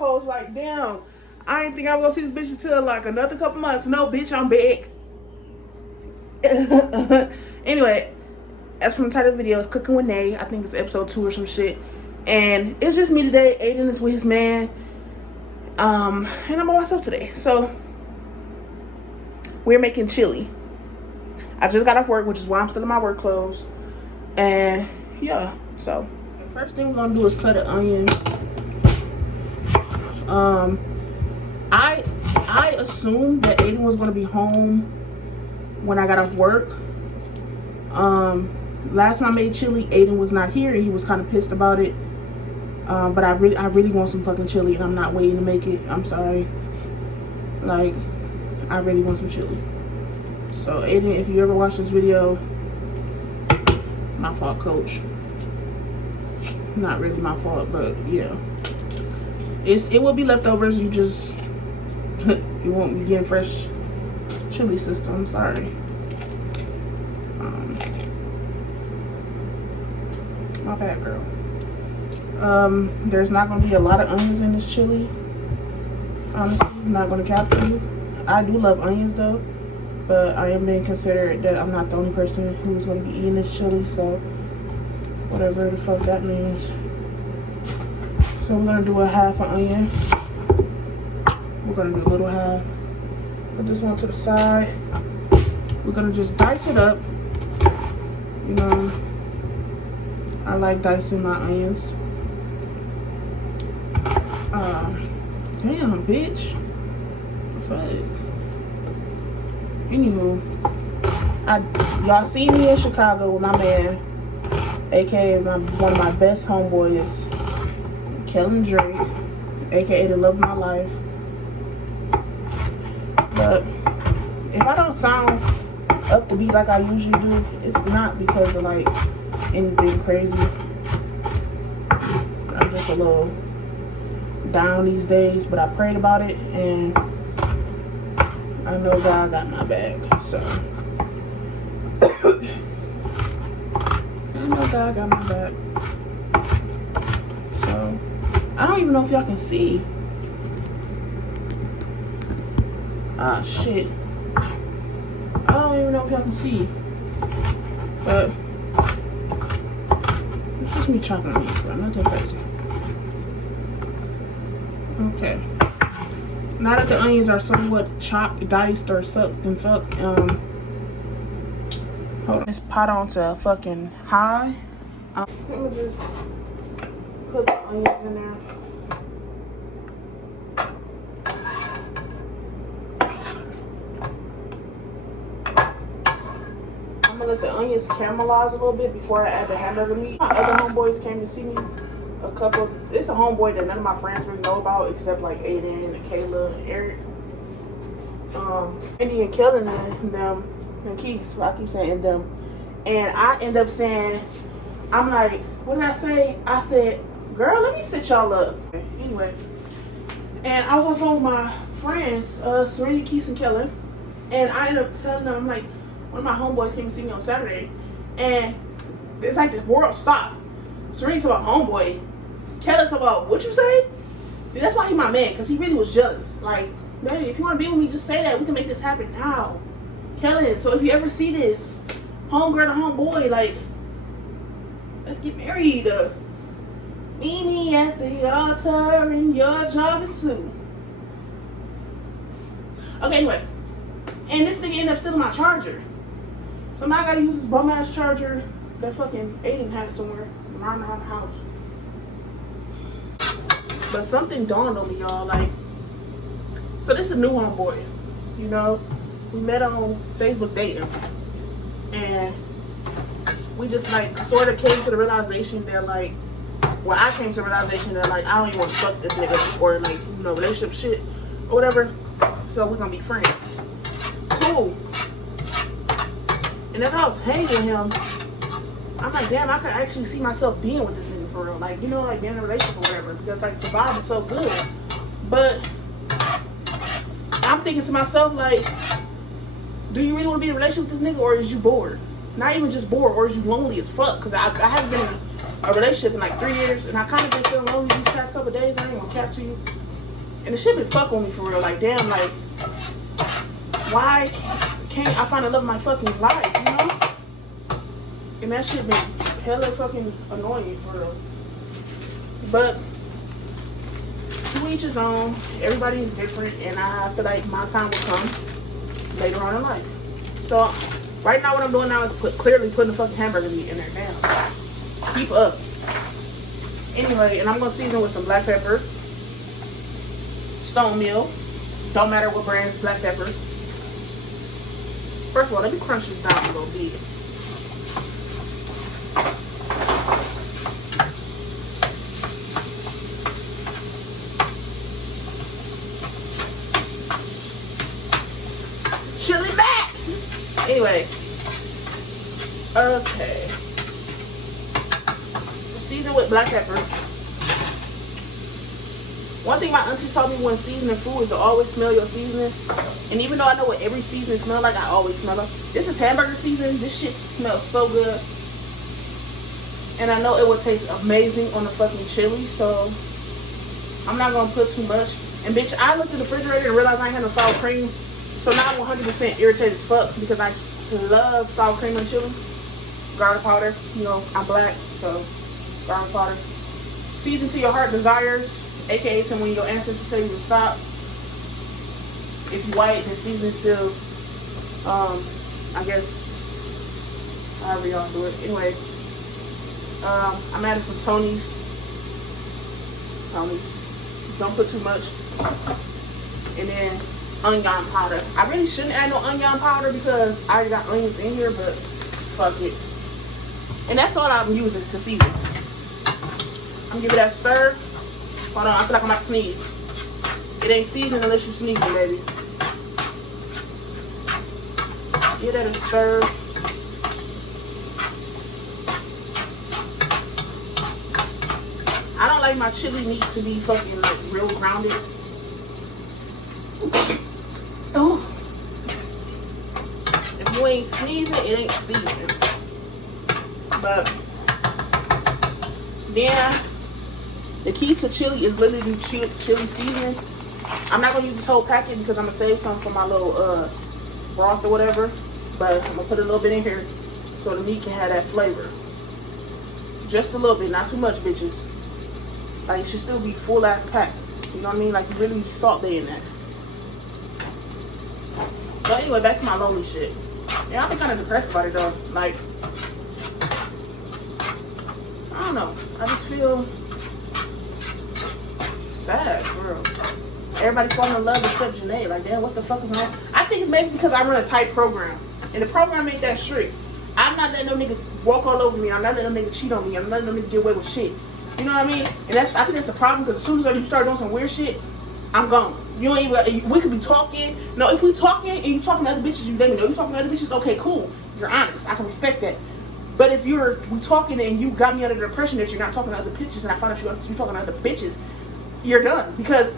hoes like, damn, I didn't think I was gonna see this bitch until like another couple months. No, bitch, I'm back. Anyway, as from the title of the video, it's Cooking with Nay. I think it's episode 2 or some shit. And it's just me today. Aiden is with his man. And I'm by myself today. So we're making chili. I just got off work, which is why I'm still in my work clothes. And yeah, so the first thing we're gonna do is cut an onion. I assumed that Aiden was gonna be home when I got off work. Last time I made chili, Aiden was not here and he was kind of pissed about it. But I really want some fucking chili and I'm not waiting to make it. I'm sorry. Like, I really want some chili. So Aiden, if you ever watch this video, my fault, coach. Not really my fault, but yeah. It will be leftovers. You just you won't be getting fresh chili system. I'm sorry. My bad, girl. There's not gonna be a lot of onions in this chili. Honestly, I'm not gonna cap to you. I do love onions though, but I am being considerate that I'm not the only person who's gonna be eating this chili, so whatever the fuck that means. So we're gonna do a half an onion. We're gonna do a little half. Put this one to the side. We're gonna just dice it up. You know, I like dicing my onions. Damn, bitch. Fuck. Anywho, y'all see me in Chicago with my man, aka one of my best homeboys, Kellen Drake, aka the love of my life. But if I don't sound up to beat like I usually do, it's not because of like anything crazy. I'm just a little down these days, but I prayed about it and I know God got my back. So I know God got my back. So I don't even know if y'all can see. Ah, shit. I don't even know if y'all can see. But it's just me chopping on this, bro. Nothing crazy. Okay. Now that the onions are somewhat chopped, diced, or sucked and fucked, hold on. This pot on to fucking high. Let me just put the onions in there. I'm gonna let the onions caramelize a little bit before I add the hamburger meat. My other homeboys came to see me. It's a homeboy that none of my friends really know about except like Aiden and Kayla and Eric. Andy and Kellen and them and Keith, so I keep saying them. And I end up saying, I'm like, what did I say? I said, girl, let me sit y'all up. Anyway. And I was on the phone with my friends, Serena, Keith, and Kellen. And I ended up telling them, like, one of my homeboys came to see me on Saturday. And it's like the world stopped. Serena talk about homeboy. Kellen talk about what you say? See, that's why he my man, because he really was jealous. Like, baby, if you want to be with me, just say that. We can make this happen now. Kellen, so if you ever see this, homegirl to homeboy, like, let's get married. Meet me at the altar in your jogging suit. Okay, anyway. And this nigga ended up stealing my charger. So now I gotta use this bum ass charger that fucking Aiden had somewhere around the house. But something dawned on me, y'all. Like, so this is a new homeboy. You know, we met on Facebook dating, and we just like sort of came to the realization that like, well, I came to the realization that like I don't even want to fuck this nigga or like, you know, relationship shit or whatever. So we're gonna be friends. Cool. And as I was hanging with him, I'm like, damn, I could actually see myself being with this nigga for real. Like, you know, like being in a relationship or whatever. Because like the vibe is so good. But I'm thinking to myself, like, do you really want to be in a relationship with this nigga, or is you bored? Not even just bored, or is you lonely as fuck? Because I haven't been in a relationship in like 3 years, and I kind of been feeling lonely these past couple of days. I ain't gonna cap to you. And the shit been fuck with me for real. Like, damn, like, why can't I find the love of my fucking life, you know? And that shit been hella fucking annoying for real. But to each his own. Everybody is different, and I feel like my time will come later on in life. So right now, what I'm doing now is clearly putting the fucking hamburger meat in there. Damn. Keep up. Anyway, and I'm gonna season with some black pepper, stone meal. Don't matter what brand, black pepper. First of all, let me crunch this down a little bit. Chili back! Anyway. Okay. Season with black pepper. One thing my auntie told me when seasoning food is to always smell your seasoning. And even though I know what every seasoning smells like, I always smell it. This is hamburger seasoning. This shit smells so good. And I know it would taste amazing on the fucking chili. So I'm not going to put too much. And bitch, I looked at the refrigerator and realized I ain't had no sour cream. So now I'm 100% irritated as fuck because I love sour cream and chili. Garlic powder. You know, I'm black, so garlic powder. Season to your heart desires. AKA to when your ancestors tell you to stop. If you white, then season to, I guess, however y'all do it. Anyway, I'm adding some Tony's. Don't put too much. And then onion powder. I really shouldn't add no onion powder because I already got onions in here, but fuck it. And that's all I'm using to season. I'm gonna give it that stir. Hold on, I feel like I'm about to sneeze. It ain't seasoned unless you sneeze it, baby. Give that a stir. I don't like my chili meat to be fucking like real grounded. Oh. If you ain't sneezing, it ain't seasoned. But yeah. The key to chili is literally chili seasoning. I'm not going to use this whole packet because I'm going to save some for my little broth or whatever. But I'm going to put a little bit in here so the meat can have that flavor. Just a little bit, not too much, bitches. Like, it should still be full ass pack. You know what I mean? Like, you really salt in that. So anyway, back to my lonely shit. Yeah, I've been kind of depressed about it though. Like, I don't know. I just feel sad, for real. Everybody falling in love except Janae. Like, damn, what the fuck is wrong? I think it's maybe because I run a tight program. And the program ain't that strict. I'm not letting no nigga walk all over me. I'm not letting no nigga cheat on me. I'm not letting no nigga get away with shit. You know what I mean? And I think that's the problem, because as soon as you start doing some weird shit, I'm gone. You ain't even, we could be talking. No, if we talking and you talking to other bitches, you let me know. You talking to other bitches, okay, cool. You're honest. I can respect that. But if we talking and you got me under the impression that you're not talking to other bitches, and I find out you're talking to other bitches, you're done. Because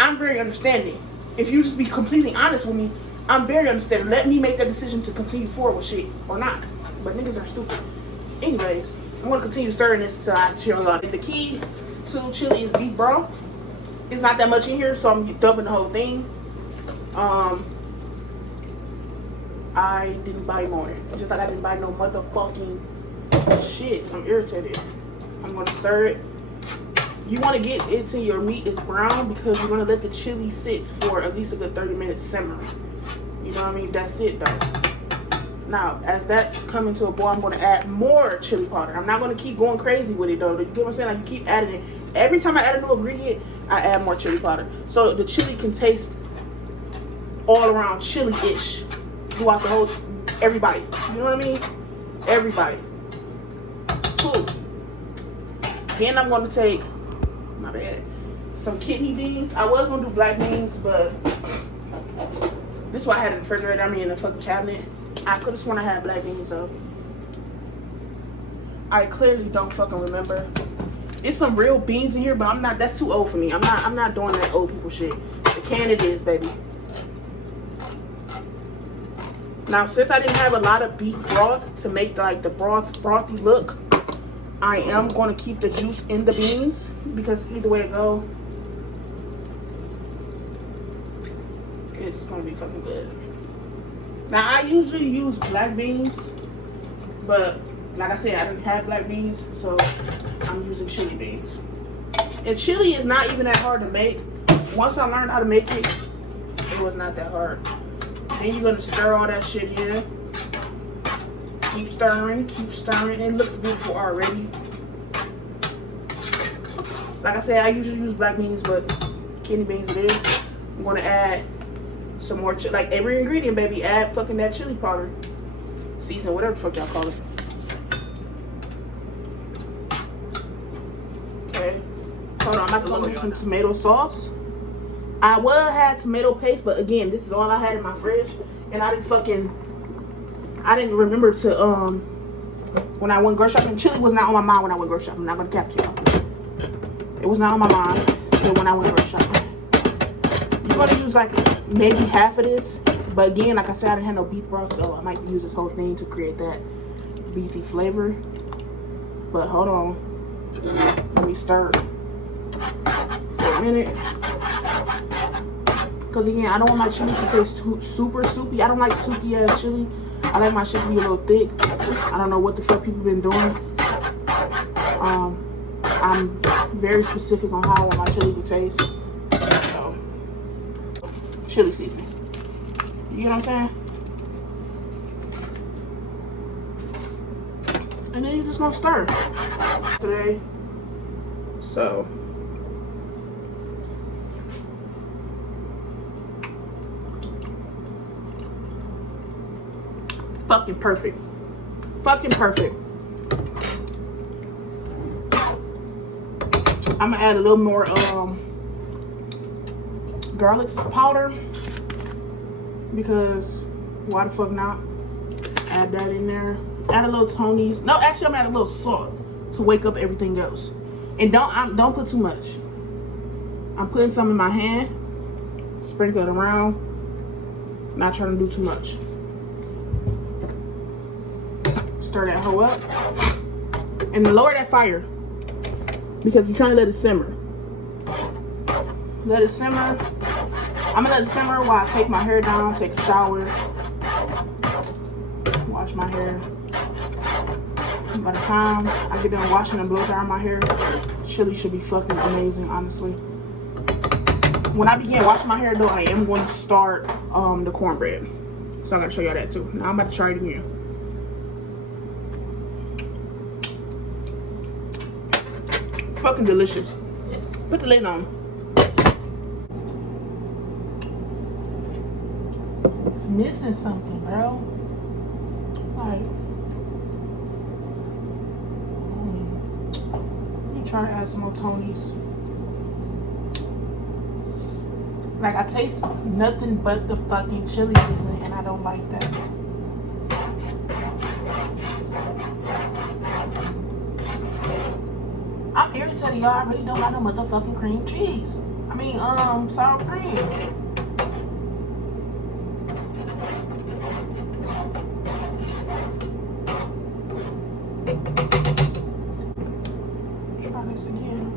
I'm very understanding. If you just be completely honest with me, I'm very understanding. Let me make that decision to continue forward with shit or not. But niggas are stupid. Anyways, I'm gonna continue stirring this until I chill out. The key to chili is beef broth. It's not that much in here, so I'm dumping the whole thing. I didn't buy more. Just like I didn't buy no motherfucking shit. I'm irritated. I'm gonna stir it. You want to get it till your meat is brown, because you're gonna let the chili sit for at least a good 30 minutes simmering. You know what I mean? That's it though. Now, as that's coming to a boil, I'm going to add more chili powder. I'm not going to keep going crazy with it though. You get what I'm saying? Like, you keep adding it. Every time I add a new ingredient, I add more chili powder. So the chili can taste all around chili-ish throughout the whole, everybody. You know what I mean? Everybody. Cool. Then I'm going to take, my bad, some kidney beans. I was going to do black beans, but this is what I had in the refrigerator. I mean, in the fucking cabinet. I could have sworn I had black beans though. I clearly don't fucking remember. It's some real beans in here, but I'm not, that's too old for me. I'm not doing that old people shit. The can it is, baby. Now, since I didn't have a lot of beef broth to make like the brothy look, I am going to keep the juice in the beans, because either way it go, it's gonna be fucking good. Now I usually use black beans, but like I said, I didn't have black beans, so I'm using chili beans. And chili is not even that hard to make. Once I learned how to make it, it was not that hard. Then you're gonna stir all that shit in. Keep stirring, keep stirring. It looks beautiful already. Like I said, I usually use black beans, but kidney beans it is. I'm gonna add some more, like every ingredient, baby. Add fucking that chili powder, season, whatever the fuck y'all call it. Okay, hold on. I'm about to look at some tomato sauce. I would have had tomato paste, but again, this is all I had in my fridge, and I didn't remember to when I went grocery shopping. Chili was not on my mind when I went grocery shopping. I'm not gonna cap y'all. It was not on my mind until when I went grocery shopping. You're gonna use like maybe half of this, but again, like I said, I didn't have no beef broth, so I might use this whole thing to create that beefy flavor. But hold on, let me stir for a minute, because again, I don't want my chili to taste super soupy. I don't like soupy ass chili. I like my shit to be a little thick. I don't know what the fuck people been doing. I'm very specific on how I want my chili to taste. So, chili seasoning. You know what I'm saying? And then you're just gonna stir today. So, fucking perfect. Fucking perfect. I'm gonna add a little more garlic powder, because why the fuck not? Add that in there. Add a little Tony's. No, actually I'm gonna add a little salt to wake up everything else. And don't put too much. I'm putting some in my hand, sprinkle it around. Not trying to do too much. Stir that hoe up and lower that fire, because you're trying to let it simmer. Let it simmer. I'm gonna let it simmer while I take my hair down, take a shower, wash my hair. By the time I get done washing and blow drying my hair, chili should be fucking amazing, honestly. When I begin washing my hair though, I am going to start the cornbread. So I gotta show y'all that too. Now I'm about to try it again. Fucking delicious. Put the lid on. It's missing something, bro. Like, let me try to add some more Tony's. Like, I taste nothing but the fucking chili seasoning, and I don't like that. I'm irritated, y'all. I really don't like no motherfucking cream cheese. I mean, sour cream. Try this again.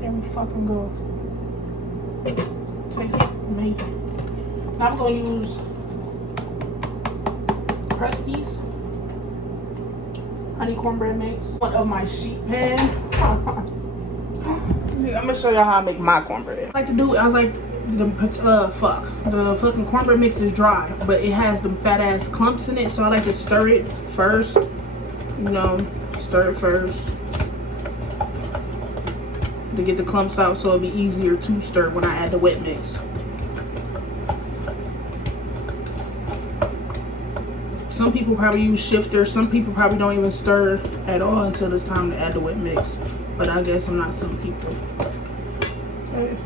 There we fucking go. Tastes amazing. Now I'm going to use Krusteaz honey cornbread mix. One of my sheet pan. I'm going to show y'all how I make my cornbread. I like to do, I was like, the fucking cornbread mix is dry, but it has them fat ass clumps in it, so I like to stir it first. You know, stir it first to get the clumps out, so it'll be easier to stir when I add the wet mix. Some people probably use shifter. Some people probably don't even stir at all until it's time to add the wet mix. But I guess I'm not some people. Okay.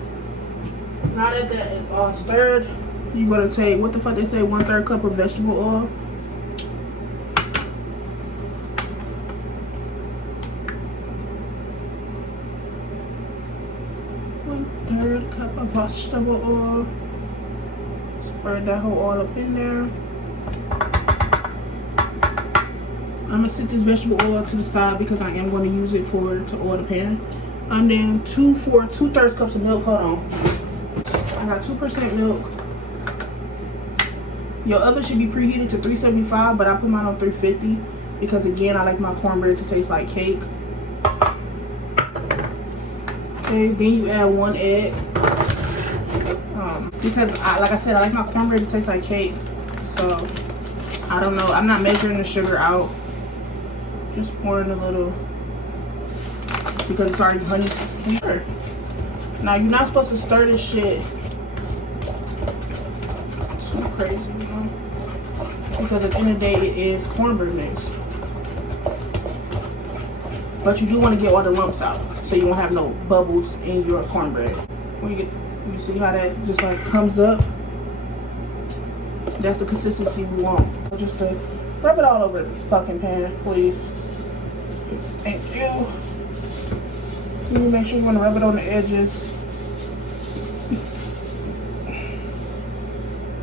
Now that that is all stirred, you're gonna take, what the fuck they say, 1/3 cup of vegetable oil. One-third cup of vegetable oil. Spread that whole oil up in there. I'm gonna set this vegetable oil to the side because I am going to use it to oil the pan. And then 2/3 cups of milk. Hold on. I got 2% milk. Your oven should be preheated to 375, but I put mine on 350 because again, I like my cornbread to taste like cake. Okay, then you add 1 egg. Because like I said, I like my cornbread to taste like cake. So I don't know. I'm not measuring the sugar out. Just pouring a little because it's already honey. Now you're not supposed to stir this shit too crazy, you know, because at the end of the day it is cornbread mix. But you do want to get all the lumps out so you won't have no bubbles in your cornbread. When you see how that just like comes up, that's the consistency we want. Just to rub it all over the fucking pan, please. Thank you. You make sure you want to rub it on the edges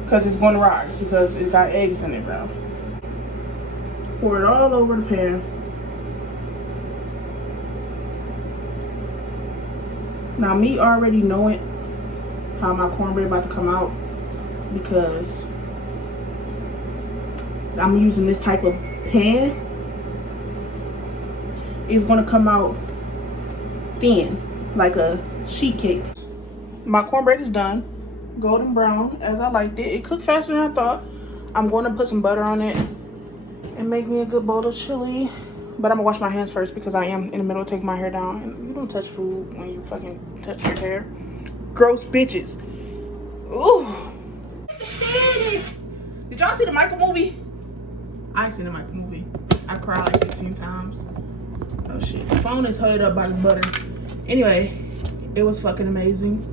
because it's going to rise because it got eggs in it, bro. Pour it all over the pan. Now, me already knowing how my cornbread about to come out because I'm using this type of pan, it's going to come out thin like a sheet cake. My cornbread is done, golden brown as I liked it. It cooked faster than I thought. I'm going to put some butter on it and make me a good bowl of chili, but I'm gonna wash my hands first because I am in the middle of taking my hair down, and you don't touch food when you fucking touch your hair. Gross bitches. Ooh. Did y'all see the Michael movie? I ain't seen the Michael movie. I cried like 15 times. Oh shit, the phone is held up by the butter. Anyway, it was fucking amazing.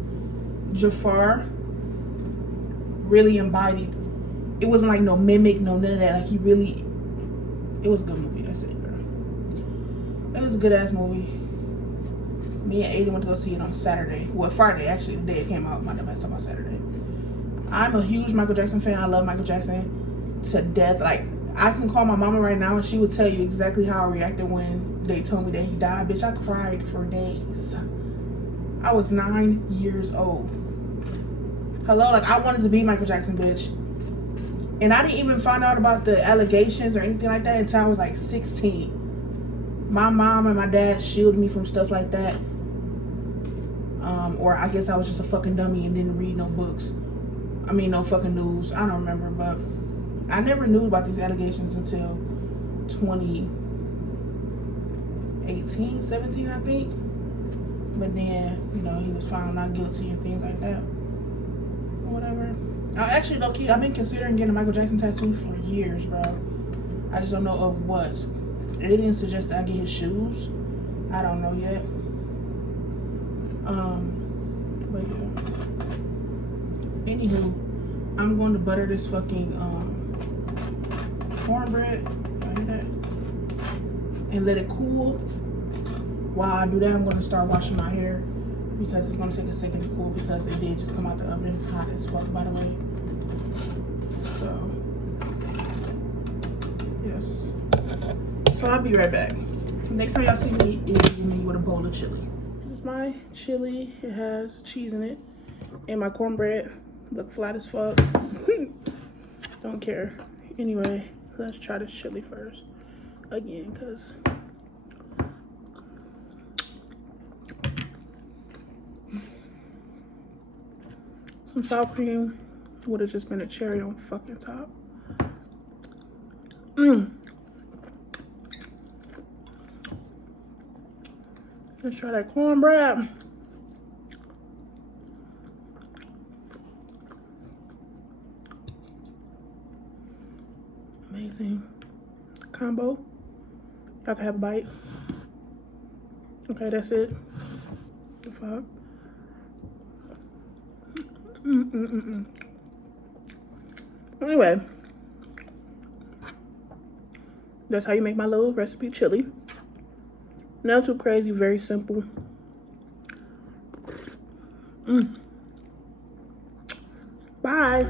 Jafar really embodied. It wasn't like no mimic, no none of that. Like he really, it was a good movie. That's it, girl. It was a good ass movie. Me and Aiden went to go see it on Saturday. Well, Friday actually, the day it came out. My dumb ass talking about Saturday. I'm a huge Michael Jackson fan. I love Michael Jackson to death. Like, I can call my mama right now and she would tell you exactly how I reacted when they told me that he died. Bitch, I cried for days. I was 9 years old. Hello, like I wanted to be Michael Jackson, bitch. And I didn't even find out about the allegations or anything like that until I was like 16. My mom and my dad shielded me from stuff like that. Or I guess I was just a fucking dummy and didn't read no books. I mean, no fucking news. I don't remember, but I never knew about these allegations until 2018, 17, I think. But then, you know, he was found not guilty and things like that. Whatever. I actually, low-key, I've been considering getting a Michael Jackson tattoo for years, bro. I just don't know of what. They didn't suggest that I get his shoes. I don't know yet. But yeah. Anywho, I'm going to butter this fucking cornbread like that and let it cool. While I do that, I'm going to start washing my hair because it's going to take a second to cool because it did just come out the oven hot as fuck, by the way. So yes, so I'll be right back. Next time y'all see me is me with a bowl of chili. This is my chili. It has cheese in it, and my cornbread look flat as fuck. Don't care. Anyway, let's try this chili first again, cause some sour cream would have just been a cherry on fucking top. Let's try that cornbread. Amazing combo. Have to have a bite. Okay, that's it. The fuck. Anyway, that's how you make my little recipe chili. Not too crazy, very simple. Bye.